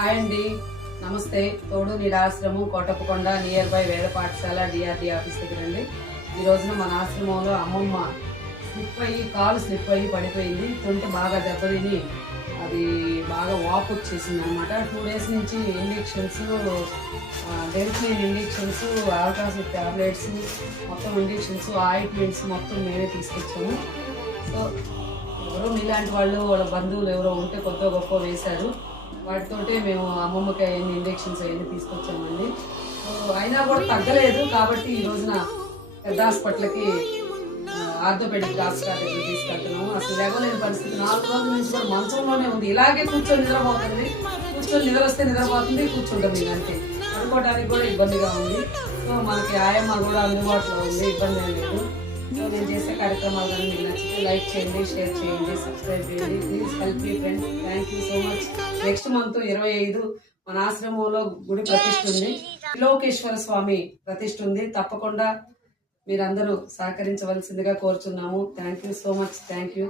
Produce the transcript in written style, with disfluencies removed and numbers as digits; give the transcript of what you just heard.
Hi అండి, నమస్తే. తోడు నిరాశ్రమం కోటప్పకొండ నియర్ బై వేద పాఠశాల డిఆర్డి ఆఫీస్ దగ్గర అండి. ఈ రోజున మన ఆశ్రమంలో అమ్మమ్మ కాలు స్లిప్ అయ్యి పడిపోయింది. తొంటి బాగా దెబ్బతిని అది బాగా వాపు వచ్చేసింది అనమాట. 2 days నుంచి ఇంజెక్షన్స్, డెల్ఫిన్ ఇంజెక్షన్స్, ఆల్ట్రాసిడ్ టాబ్లెట్స్, మొత్తం ఇంజెక్షన్స్, ఆయింట్మెంట్స్ మొత్తం మేమే తీసుకొచ్చాము. సో ఎవరో మీలాంటి వాళ్ళు, వాళ్ళ బంధువులు ఎవరో ఉంటే కొత్త గొప్ప వేశారు. వాటితోటే మేము అమ్మమ్మకి అవన్నీ ఇంజెక్షన్స్ అవన్నీ తీసుకొచ్చామండి. అయినా కూడా తగ్గలేదు. కాబట్టి ఈ రోజున పెద్ద హాస్పిటల్కి ఆర్థోపెడిక్ హాస్పిటల్ దగ్గర తీసుకెళ్తున్నాము. అసలు లేవలేని పరిస్థితి. 4 రోజుల నుంచి కూడా మంచంలోనే ఉంది. ఇలాగే కూర్చొని నిద్రపోతుంది. కూర్చొని నిద్ర వస్తే నిద్రపోతుంది, కూర్చుంటుంది. అంతే. పడుకోవడానికి కూడా ఇబ్బందిగా ఉంది. సో మనకి ఆయమ్మ కూడా అందుబాటులో ఉంది, ఇబ్బంది ఏం లేదు. సో నేను చేసే కార్యక్రమాలు కానీ మీకు నచ్చితే లైక్ చేయండి, షేర్ చేయండి, సబ్స్క్రైబ్ చేయండి. Please help me friends. Thank you so much. Next month 25 మన ఆశ్రమంలో గుడి ప్రతిష్ఠ ఉంది. త్రిలోకేశ్వర స్వామి ప్రతిష్ఠ ఉంది. తప్పకుండా మీరందరూ సహకరించవలసిందిగా కోరుచున్నాము. Thank you so much. Thank you.